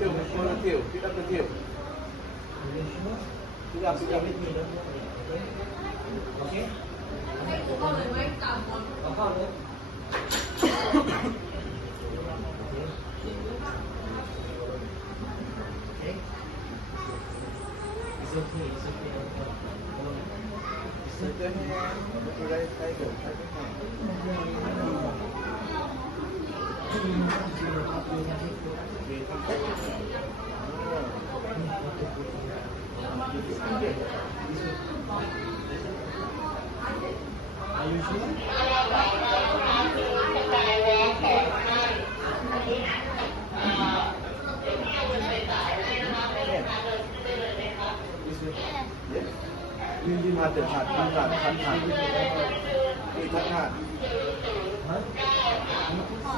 tail, control the tail. Pick up the tail. Pick up. Okay. ให้กูเข้าเลยไหมตามคน เอาเข้าเลย Okay. It's okay. It's okay. Set the hand. Right tiger. Are you sure? Yes. ยืนหัดเด็ดหัดคันหัดคันหัดคันหัด